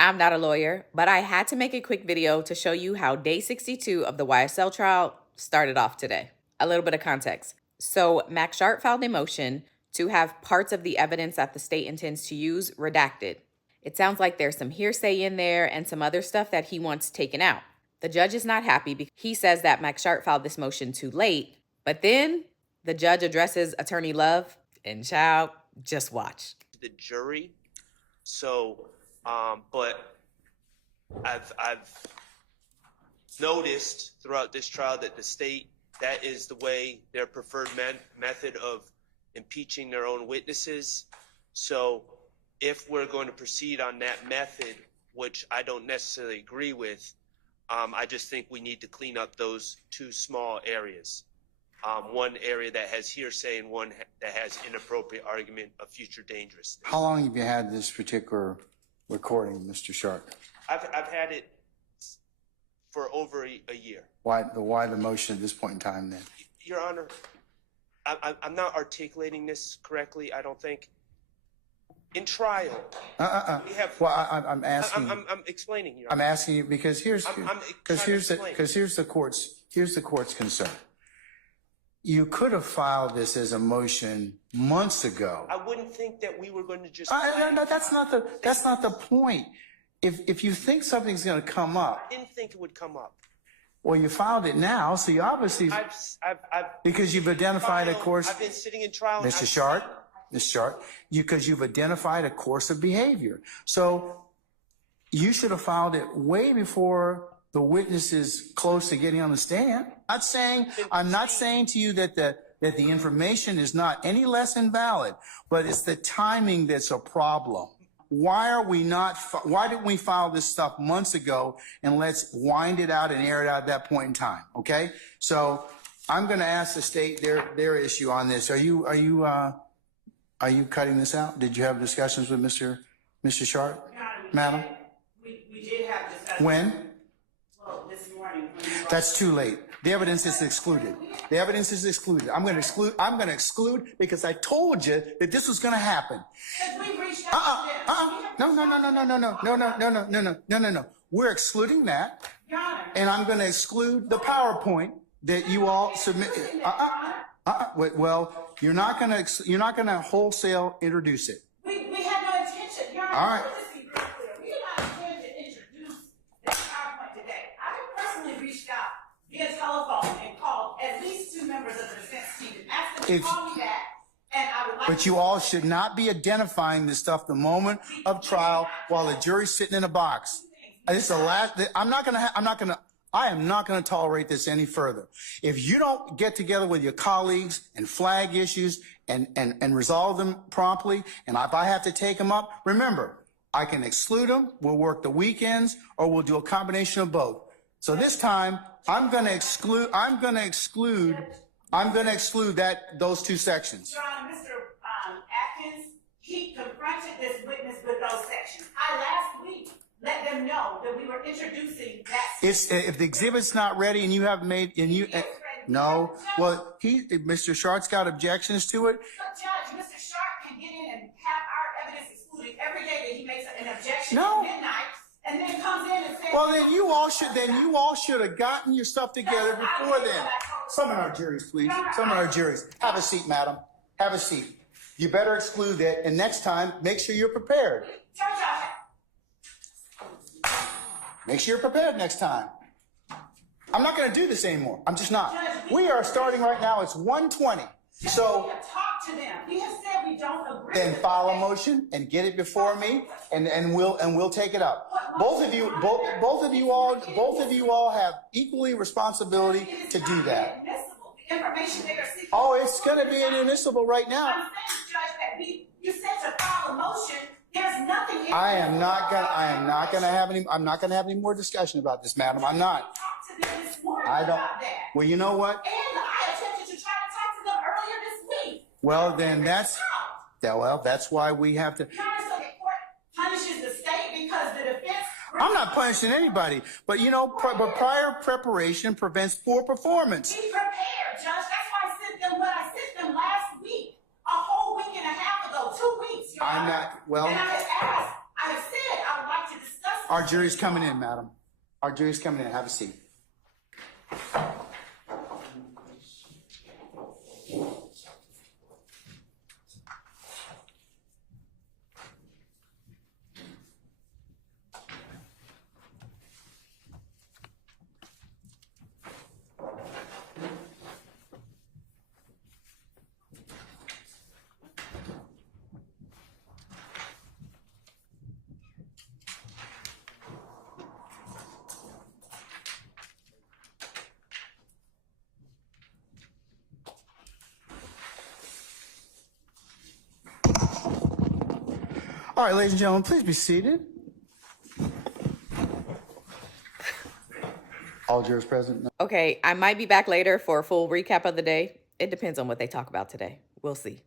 I'm not a lawyer, but I had to make a quick video to show you how day 62 of the YSL trial started off today. A little bit of context. So Max Schardt filed a motion to have parts of the evidence that the state intends to use redacted. It sounds like there's some hearsay in there and some other stuff that he wants taken out. The judge is not happy because he says that Max Schardt filed this motion too late, but then the judge addresses Attorney Love, and child, just watch. The jury. So, but I've noticed throughout this trial that the state, that is the way, their preferred method of impeaching their own witnesses. So if we're going to proceed on that method, which I don't necessarily agree with, I just think we need to clean up those two small areas. One area that has hearsay and one that has inappropriate argument of future dangerousness. How long have you had this particular recording, Mr. Schardt? I've had it for over a year. Why the motion at this point in time then? Your Honor, I'm not articulating this correctly, I don't think. In trial, we have. Well, I'm asking. I'm explaining. Your Honor. I'm asking you because here's the court's concern. You could have filed this as a motion months ago. I wouldn't think that we were going to just. No, that's not the point. If you think something's going to come up, I didn't think it would come up. Well, you filed it now, so you obviously because you've identified a course. I've been sitting in trial, Mr. Schardt, because you've identified a course of behavior. So you should have filed it way before the witness is close to getting on the stand. I'm not saying to you that the information is not any less invalid, but it's the timing that's a problem. Why didn't we file this stuff months ago, and let's wind it out and air it out at that point in time? Okay. So I'm going to ask the state their issue on this. Are you cutting this out? Did you have discussions with Mr. Schardt, madam? We did have discussions. When? Well, this morning. That's too late. The evidence is excluded. The evidence is excluded. I'm going to exclude because I told you that this was going to happen. No. We're excluding that, and I'm going to exclude the PowerPoint that you all submitted. Well, you're not going to wholesale introduce it. We had no intention. Your Honor, all right. Let's be real clear. We did not intend to introduce this PowerPoint today. I personally reached out via telephone and called at least 2 members of the defense team and asked them to call me back. And I would like but you all should not be identifying this stuff the moment of trial while the jury's sitting in a box. This is the last. I am not going to tolerate this any further. If you don't get together with your colleagues and flag issues and resolve them promptly, and if I have to take them up, remember, I can exclude them, we'll work the weekends, or we'll do a combination of both. So this time, I'm going to exclude those 2 sections. Your Honor, Mr. Atkins, he confronted this witness with those sections. I last week let them know that we were introducing that. If the exhibit's not ready and you haven't made no, well, Mr. Schart's got objections to it. But Judge, Mr. Schardt can get in and have our evidence excluded every day that he makes an objection at midnight, and then comes in and says. Well, then you all should have gotten your stuff together before then. Some of our juries, please. Some of our juries. Have a seat, madam. Have a seat. You better exclude that, and next time, make sure you're prepared. Make sure you're prepared next time. I'm not going to do this anymore. I'm just not. We are starting right now. It's 1:20. So we have talked to them. We have said we don't agree. Then file a motion and get it before me, and we'll take it up. Both of you all have equally responsibility to do that. Oh, it's going to be inadmissible right now. I'm saying, Judge, that you said to file a motion. There's nothing. I'm not going to have any more discussion about this, madam. I'm not. I don't. Well, you know what? And I attempted to try to talk to them earlier this week. Well, then that's why we have to. So the court punishes the state because the defense. I'm not punishing anybody, but but prior preparation prevents poor performance. Be prepared, Judge. That's why I sent them what I sent them last week, a whole week and a half ago, 2 weeks. I'm not. Well. And I have said I would like to discuss Our jury's coming in, madam. Our jury's coming in. Have a seat. All right, ladies and gentlemen, please be seated. All jurors present. Okay, I might be back later for a full recap of the day. It depends on what they talk about today. We'll see.